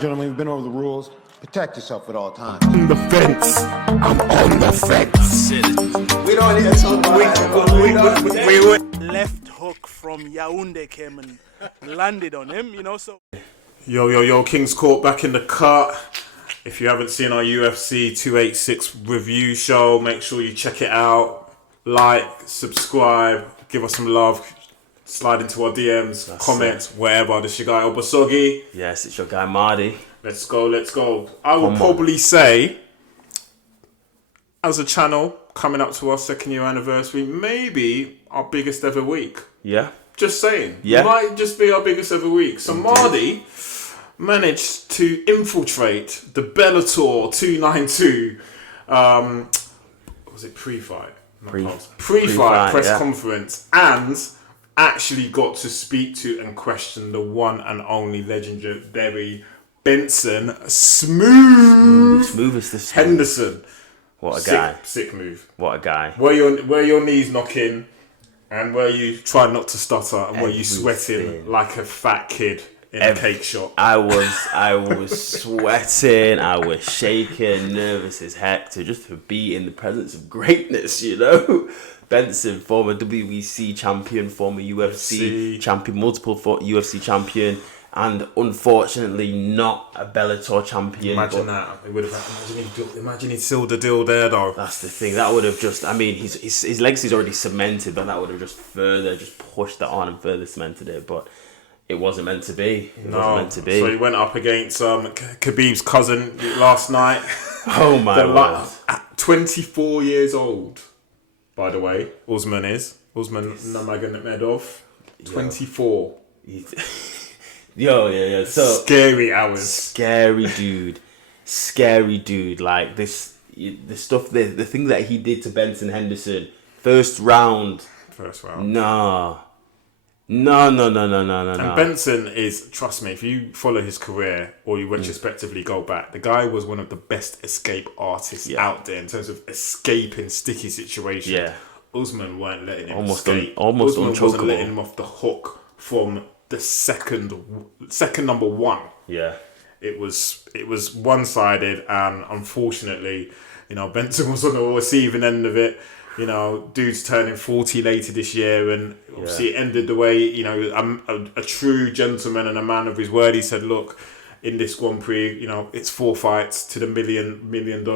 gentlemen, we've been over the rules. Protect yourself at all times. On the fence. I'm on the fence. We don't need to talk about we left hook from Yaoundé came and landed on him, you know, so... Yo, King's Court back in the cut. If you haven't seen our UFC 286 review show, make sure you check it out. Like, subscribe, give us some love. Slide into our DMs, comment, wherever. This is your guy, Obasogi. Yes, it's your guy, Mardi. Let's go. I would probably say, as a channel, coming up to our 2nd year anniversary, maybe our biggest ever week. Yeah. Just saying. Yeah. Might just be our biggest ever week. So Mardi managed to infiltrate the Bellator 292, was it pre-fight? Pre-fight press conference, and actually got to speak to and question the one and only legendary Benson, smooth Henderson. What a guy! Sick move. What a guy! Where your knees knocking, and where you try not to stutter, and where you sweating like a fat kid in a cake shop. I was sweating. I was shaking, nervous as heck to be in the presence of greatness. You know. Benson, former WBC champion, former UFC champion, multiple UFC champion, and unfortunately not a Bellator champion. Imagine that. Imagine he'd sealed the deal there, though. That's the thing. That would have just, I mean, his legacy's already cemented, but that would have just further pushed that on and further cemented it. But it wasn't meant to be. So he went up against Khabib's cousin last night. Oh my God. 24 years old. By the way, Usman Nurmagomedov, 24. Yo. So scary hours. Scary dude. Like the thing that he did to Benson Henderson, first round. No. And Benson is, trust me, if you follow his career or you retrospectively go back, the guy was one of the best escape artists out there in terms of escaping sticky situations. Yeah. Usman weren't letting him almost escape. Almost Usman unchokeable. wasn't letting him off the hook from the second number one. Yeah. It was one-sided, and unfortunately, Benson was on the receiving end of it. Dude's turning 40 later this year, and obviously it ended the way, a true gentleman and a man of his word. He said, look, in this Grand Prix, it's 4 fights to the $1 million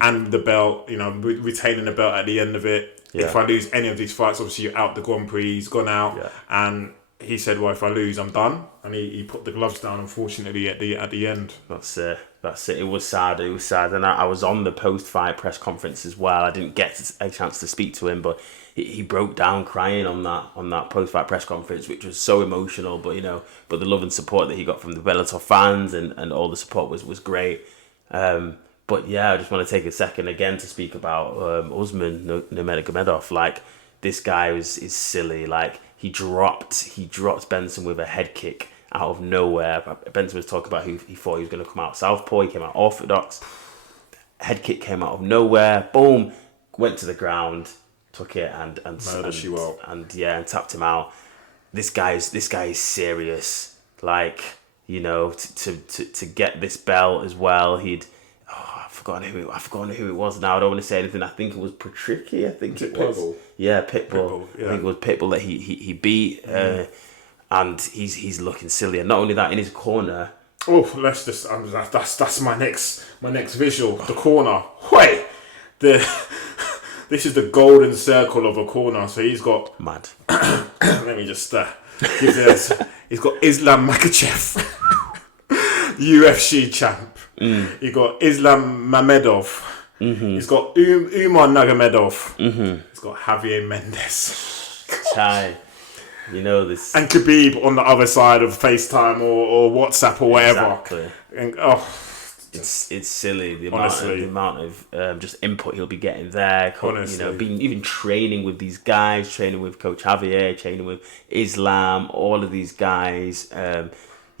and the belt, retaining the belt at the end of it. Yeah. If I lose any of these fights, obviously you're out the Grand Prix. He's gone out, and he said, well, if I lose, I'm done. And he put the gloves down, unfortunately, at the end. That's it. It was sad. And I was on the post-fight press conference as well. I didn't get a chance to speak to him, but he broke down crying on that post-fight press conference, which was so emotional. But the love and support that he got from the Bellator fans and all the support was great. But yeah, I just want to take a second again to speak about Usman Nurmagomedov. Like, this guy is silly. Like, he dropped Benson with a head kick out of nowhere. Benson was talking about who he thought he was going to come out southpaw. He came out orthodox. Head kick came out of nowhere. Boom, went to the ground, took it and tapped him out. This guy is serious. Like, to get this belt as well. I've forgotten who it was now. I don't want to say anything. I think it was Patricky. Pitbull. Yeah, Pitbull. I think it was Pitbull that he beat. And he's looking silly. And not only that, in his corner. Oh, let's just. That's my next visual. The corner. Wait, this is the golden circle of a corner. So he's got. Mad. Let me just give this. He's got Islam Makhachev, UFC champ. He got Islam Mamedov. He's got Usman Nurmagomedov. He's got Javier Mendez. Chai. This. And Khabib on the other side of FaceTime or WhatsApp or whatever. Exactly. And, it's silly the amount of just input he'll be getting there. Even training with these guys, training with Coach Javier, training with Islam, all of these guys.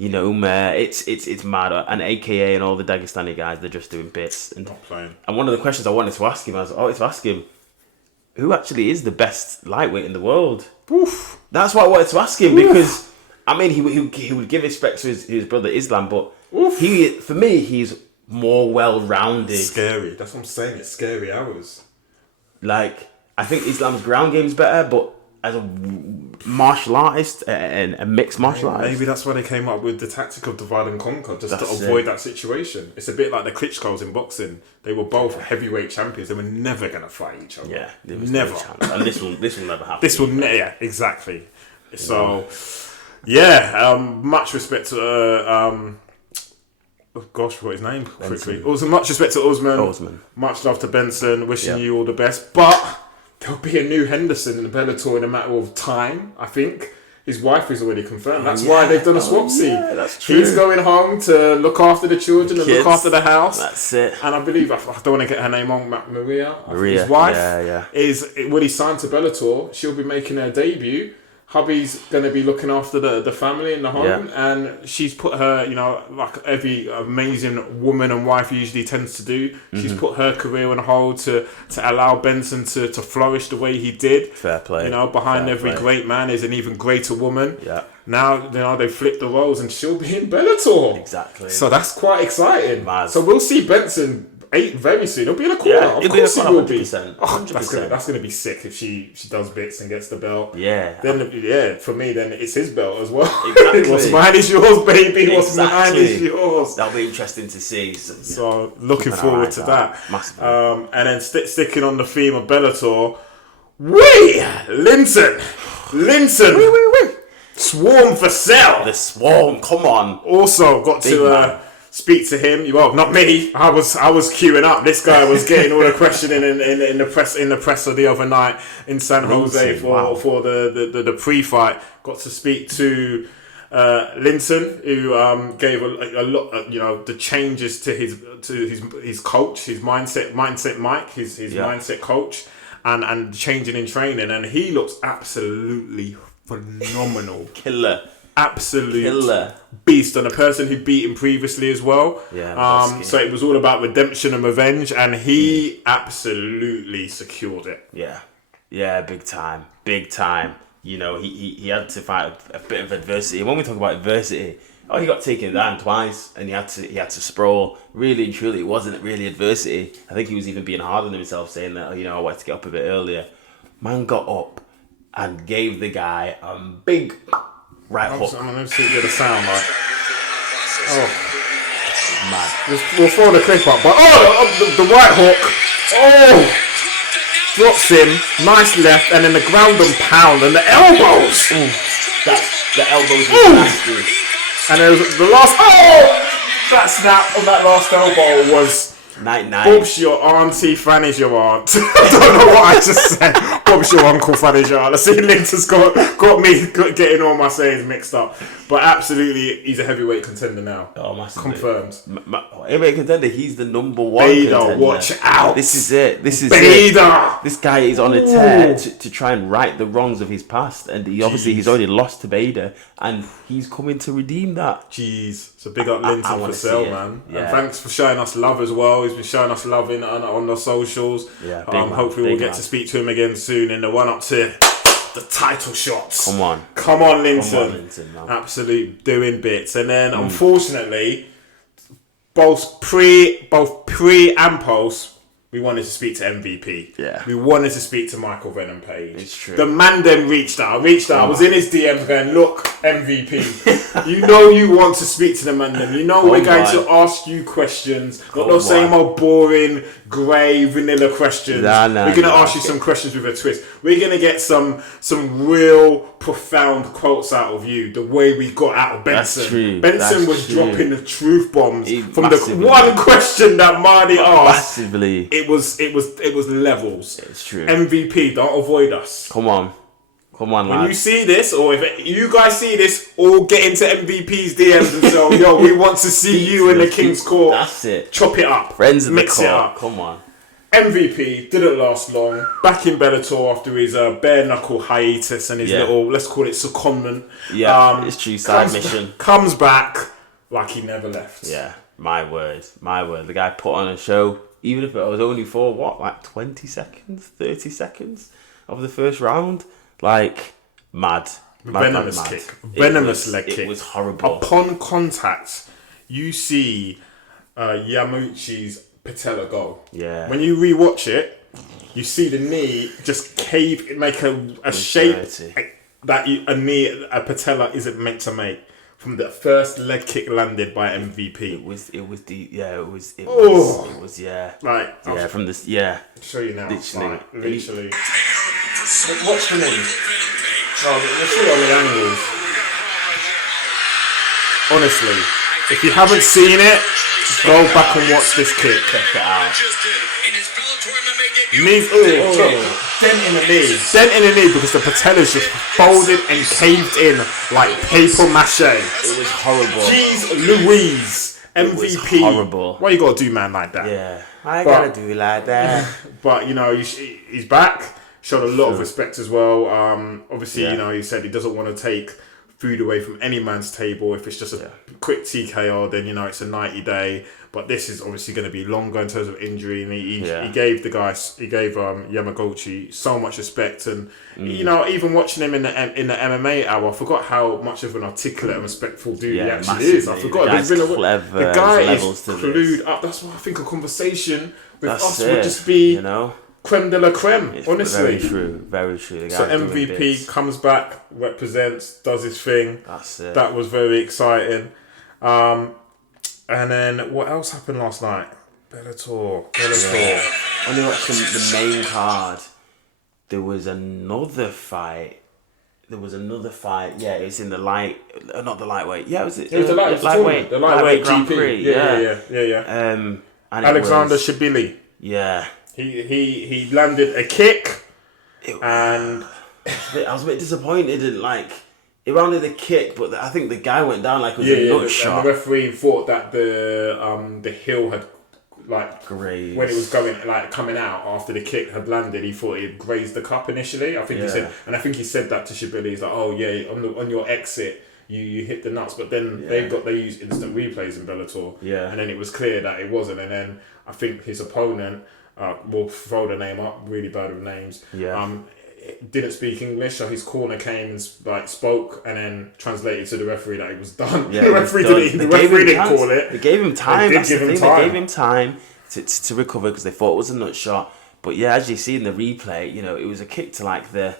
It's mad. And AKA and all the Dagestani guys, they're just doing bits. And, not playing. And one of the questions I wanted to ask him, who actually is the best lightweight in the world? Oof. That's what I wanted to ask him, because I mean, he would give respect to his brother Islam, but For me, he's more well-rounded. Scary. That's what I'm saying. It's scary hours. Like, I think Islam's ground game's better, but as a martial artist and a mixed martial artist, maybe that's why they came up with the tactic of divide and conquer, just to avoid that situation. It's a bit like the Klitschko's in boxing. They were both heavyweight champions. They were never going to fight each other. Yeah, there was never. No chance. And this will never happen. Yeah, exactly. So, much respect to oh gosh, I forgot his name quickly. Also, much respect to Usman. Much love to Benson. Wishing you all the best. But there'll be a new Henderson in the Bellator in a matter of time, I think. His wife is already confirmed. That's why they've done a swapsy. Yeah, that's true. He's going home to look after the children and look after the house. That's it. And I believe, I don't want to get her name wrong, Maria. His wife is, when he signed to Bellator, she'll be making her debut. Hubby's going to be looking after the family in the home, and she's put her, like every amazing woman and wife usually tends to do, she's put her career on hold to allow Benson to flourish the way he did. Fair play. Behind every great man is an even greater woman. Yeah. Now, they flipped the roles and she'll be in Bellator. Exactly. So that's quite exciting. Mad. So we'll see Benson very soon. He'll be in a corner. Yeah, of course he will be. 100%. Oh, that's gonna be sick if she does bits and gets the belt. Yeah. Then for me, then it's his belt as well. Exactly. What's mine is yours, baby. What's mine is yours. That'll be interesting to see. So looking forward to that. Massively. And then sticking on the theme of Bellator, Linton. Swarm Vassell. The Swarm, come on. Also got Big to man. speak to him. Well, not me. I was queuing up. This guy was getting all the questioning in the presser the other night in San Jose for the pre-fight. Got to speak to Linton, who gave a lot. The changes to his coach, his mindset Mike, his mindset coach, and changing in training, and he looks absolutely phenomenal. Killer. Absolute Killer. Beast, and a person who beat him previously as well. Yeah. So it was all about redemption and revenge, and he absolutely secured it. Yeah. Yeah, big time. He had to fight a bit of adversity. When we talk about adversity, he got taken down twice, and he had to sprawl. Really and truly, it wasn't really adversity. I think he was even being hard on himself, saying that I wanted to get up a bit earlier. Man got up and gave the guy a big right hook. I'm going to see the sound like. Oh, Man. we'll throw the clip up, but the right hook. Oh, drops him. Nice left, and then the ground and pound and the elbows. The elbows were nasty. And there was the last. That snap on that last elbow was. Night. Bob's your auntie, Fanny's your aunt. I don't know what I just said. Bob's your uncle, Fanny's your aunt. I see Linton's got me getting all my sayings mixed up. But absolutely, he's a heavyweight contender now. Oh, massively. Confirmed. Heavyweight contender, he's the number one Bader, contender. watch out. This is it. Bader. This guy is on a tear to try and right the wrongs of his past. And he's already lost to Bader. And he's coming to redeem that. Jeez. So big up Linton Vassell, man. Yeah. And thanks for showing us love as well. He's been showing us love on the socials. Yeah, hopefully we'll get to speak to him again soon in the one-up to the title shots. Come on, Linton. Man. Absolutely doing bits. And then unfortunately, both pre and post, we wanted to speak to MVP. Yeah. We wanted to speak to Michael Venom Page. It's true. The man then reached out. I was in his DMs going, look, MVP, you want to speak to the man then. We're going to ask you questions. Not those same old boring, grey, vanilla questions. We're going to ask you some questions with a twist. We're going to get some real profound quotes out of you, the way we got out of Benson. That's true. Benson was dropping the truth bombs from massively. the one question that Mardi asked. Massively. It was levels. It's true. MVP, don't avoid us. Come on, When lad. you see this, or if you guys see this, all get into MVP's DMs and say, we want to see you in the King's Court. That's it. Chop it up. Friends in the Mix it court. up. Come on. MVP didn't last long. Back in Bellator after his bare knuckle hiatus and his little, let's call it secondment. Yeah, it's true. Side mission. Comes back like he never left. Yeah, my word. The guy put on a show, even if it was only for 20 seconds, 30 seconds of the first round. Mad. Venomous kick. Venomous leg kick. It was horrible. Upon contact, you see Yamuchi's patella go. Yeah. When you rewatch it, you see the knee just cave, make a shape that a patella isn't meant to make. From the first leg kick landed by MVP. It was Like, from this, yeah. I'll show you now. Literally. Literally. Watch the knee. Oh, we'll see all the angles. Honestly, if you haven't seen it, go back and watch this kick. Check it out. Knee, dent in the knee. Dent in the knee because the patella's just folded and caved in like paper mache. It was horrible. Jeez Louise. MVP. It was horrible. Why you gotta do man like that? Yeah, I gotta do it like that. But, you know, he's back. Showed a lot of respect as well. Obviously, you know, he said he doesn't want to take food away from any man's table. If it's just a quick TKO, then, you know, it's a 90-day. But this is obviously going to be longer in terms of injury. And he gave Yamaguchi so much respect. And, you know, even watching him in the MMA hour, I forgot how much of an articulate and respectful dude he actually massively. is. I forgot. Clever. The guy is clued up. That's why I think a conversation with us it. would just be... You know? Creme de la creme, It's honestly. Very true. The So guy's doing MVP bits. comes back, represents, does his thing. That's it. That was very exciting. And then what else happened last night? Bellator. When you watch the main card, there was another fight. Yeah, it was in the light, not the lightweight. Yeah, it was the lightweight. The lightweight Grand GP. Prix. Yeah. And Alexander Shibili. Yeah. He landed a kick, and I was a bit disappointed in it landed a kick, but I think the guy went down like it was a nut shot. And the referee thought that the heel had grazed. when it was coming out after the kick had landed, he thought it had grazed the cup initially. I think he said, and I think he said that to Shibili. He's like, oh yeah, on your exit. You hit the nuts, but then they use instant replays in Bellator, and then it was clear that it wasn't. And then I think his opponent, we'll throw the name up, really bad with names. Didn't speak English, so his corner came and spoke, and then translated to the referee that it was done. Yeah, the referee didn't call it. They gave him time. They gave him time to recover because they thought it was a nut shot. But yeah, as you see in the replay, you know, it was a kick to the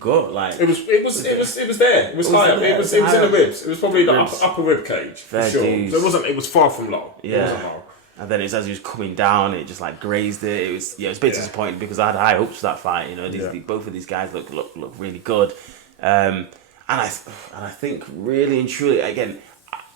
gut. It was there. It was high up. It was in the ribs. It was probably the upper rib cage for sure. So it was far from low. Yeah. It wasn't low. And then as he was coming down, it just grazed it. It was a bit disappointing because I had high hopes for that fight. You know, both of these guys look really good, and I think really and truly, again,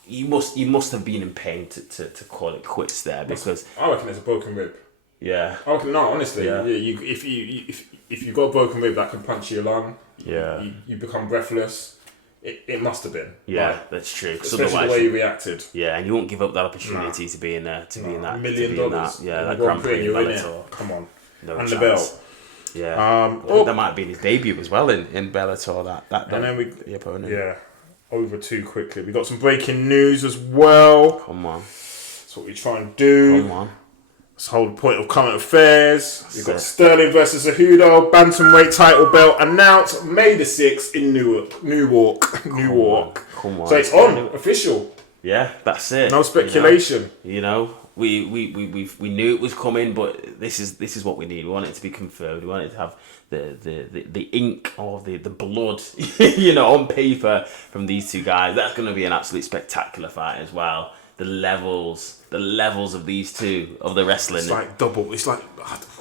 you must have been in pain to call it quits there because I reckon it's a broken rib. Yeah. I reckon honestly, if you got a broken rib that can puncture your lung, you become breathless. It must have been. Yeah, that's true. Especially the way you reacted. Yeah, and you won't give up that opportunity to be in there, to be in that. $1 million. That Grand Prix in Bellator. Come on. No and chance. the belt. Yeah. That might have been his debut as well in Bellator. That and then the opponent. Yeah. Over too quickly. We got some breaking news as well. Come on. That's what we try and do. Come on. That's the whole point of current affairs. We've got Sterling versus Cejudo, bantamweight title belt announced May the 6th in Newark. Come on. So it's on, official. Yeah, that's it. No speculation. You know, we knew it was coming, but this is what we need. We want it to be confirmed. We want it to have the ink or the blood, you know, on paper from these two guys. That's going to be an absolute spectacular fight as well. The levels of these two, of the wrestling. It's like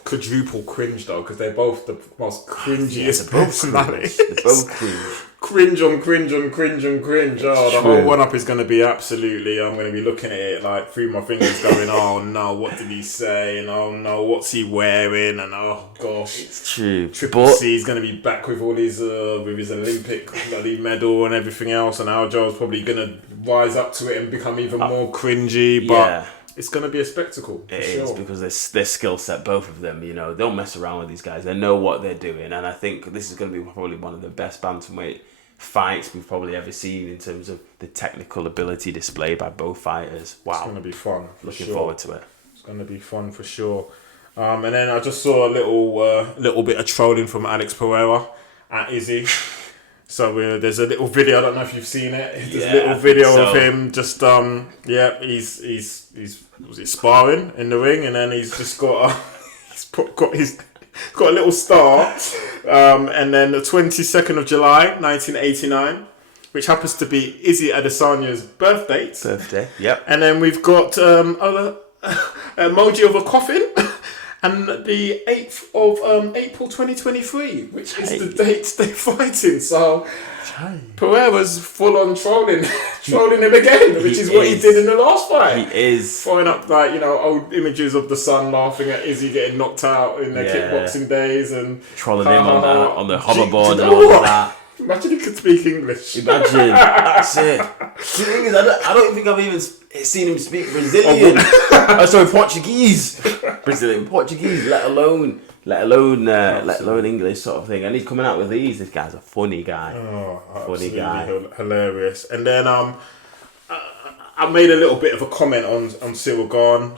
quadruple cringe though, because they're both the most cringiest personalities. They're both cringe. Cringe on cringe on cringe on cringe. Oh, the whole one up is going to be absolutely. I'm going to be looking at it through my fingers, going, "Oh no, what did he say?" And "Oh no, what's he wearing?" And "Oh gosh, it's true." Triple C is going to be back with all his with his Olympic bloody medal and everything else, and Aljo's probably going to rise up to it and become even more cringy. But it's going to be a spectacle. It is, because their skill set, both of them. You know, they don't mess around with these guys. They know what they're doing, and I think this is going to be probably one of the best bantamweight fights we've probably ever seen in terms of the technical ability displayed by both fighters. Wow, it's going to be fun. Looking forward to it. It's going to be fun for sure. And then I just saw a little bit of trolling from Alex Pereira at Izzy. So there's a little video. I don't know if you've seen it. There's Yeah, a little video so. of him just he's was it sparring in the ring, and then he's just got he's got a little star, and then the 22nd of July 1989, which happens to be Izzy Adesanya's birthday. Yep. And then we've got an emoji of a coffin. And the 8th of April 2023, which is the date they're fighting. So Pereira's full on trolling him again, which is what he did in the last fight. He is throwing up old images of the son laughing at Izzy getting knocked out in their kickboxing days and trolling him on the hoverboard and all of that. Imagine he could speak English. Imagine. That's it. The thing is, I don't think I've even seen him speak Brazilian. Portuguese. Brazilian Portuguese, let alone English sort of thing. And he's coming out with these. This guy's a funny guy. Funny guy. Hilarious. And then I made a little bit of a comment on Cyril Gane.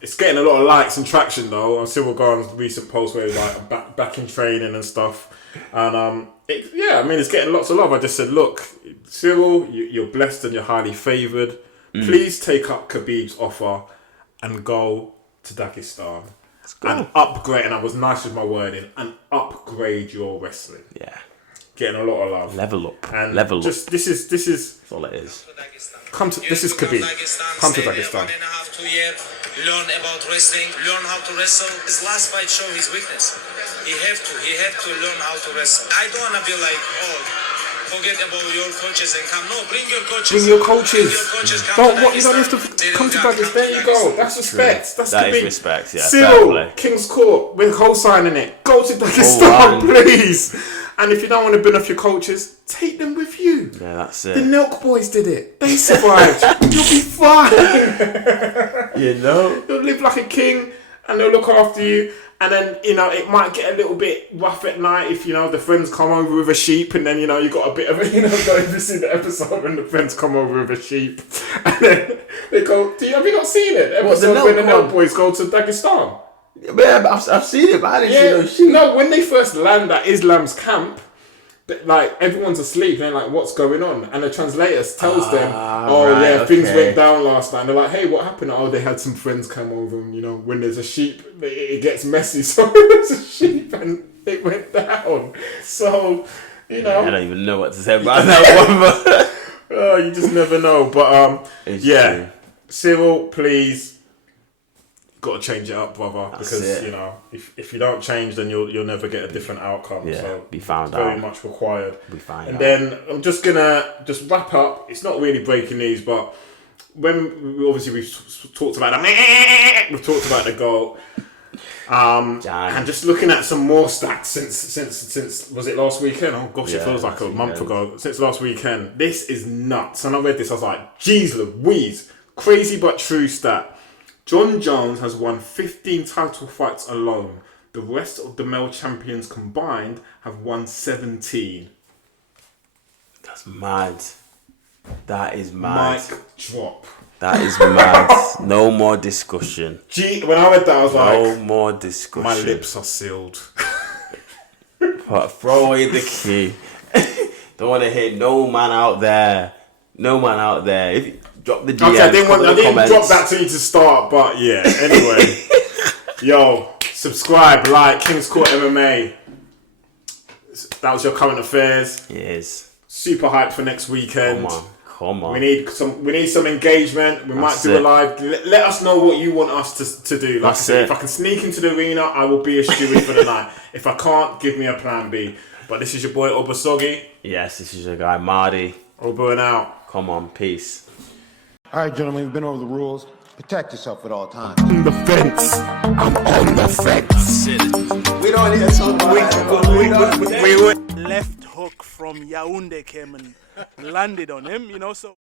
It's getting a lot of likes and traction though on Cyril Gane's recent post where he's like back in training and stuff. And it's getting lots of love. I just said, look, Cyril, you're blessed and you're highly favoured. Please take up Khabib's offer and go to Dagestan and upgrade. And I was nice with my wording, and upgrade your wrestling. Yeah, getting a lot of love. Level up. And level just up. This is That's all it is. This is Khabib. Come to Dagestan. 1.5, 2 years, learn about wrestling, learn how to wrestle. His last fight showed his weakness. He have to learn how to wrestle. I don't wanna be like, forget about your coaches and come. No, bring your coaches. Bring your coaches. You don't have to come to Dagestan. There you go. That's respect. True. That is respect, yeah. Cyril, King's Court, we're co-signing it. Go to Dagestan, please. And if you don't want to bring off your coaches, take them with you. Yeah, that's it. The Nelk Boys did it. They survived. You'll be fine. You'll live like a king, and they'll look after you. And then, it might get a little bit rough at night if, the friends come over with a sheep, and then, you got a bit of a, don't even see the episode when the friends come over with a sheep. And then they go, have you not seen it? The episode when the Nelk Boys go to Dagestan. Yeah, but I've seen it, but I didn't see no sheep. No, when they first land at Islam's camp, everyone's asleep, and they're like, what's going on? And the translator tells them, things went down last night. And they're like, hey, what happened? Oh, they had some friends come over, and when there's a sheep, it gets messy. So there's a sheep, and it went down. So, I don't even know what to say about that one, but you just never know. But true. Cyril, please. Got to change it up, brother. That's because it. if you don't change, then you'll never get a different outcome. Yeah, so be found very out. much required. Be found and out. then I'm just gonna wrap up. It's not really breaking news, but when we've talked about the goal. And just looking at some more stats since was it last weekend? Oh gosh, it feels like a month ago. Since last weekend, this is nuts. And I read this, I was like, "Geez, Louise, crazy but true stat." John Jones has won 15 title fights alone. The rest of the male champions combined have won 17. That's mad. That is mad. Mic drop. That is mad. No more discussion. When I read that, I was like, no more discussion. My lips are sealed. But throw away the key. Don't want to hear no man out there. No man out there. If you drop the DM, okay, I didn't comments. drop that to you to start, but yeah. Anyway, yo, subscribe, like King's Court MMA. That was your current affairs. Yes. Super hyped for next weekend. Come on. We need some engagement. We might do a live. Let us know what you want us to do. Like I said, if I can sneak into the arena, I will be a steward for the night. If I can't, give me a plan B. But this is your boy Obasogi. Yes, this is your guy Mardi. Over and out. Come on, peace. All right, gentlemen, we've been over the rules. Protect yourself at all times. On the fence. I'm on the fence. We don't need to Left hook from Yaoundé came and landed on him, so.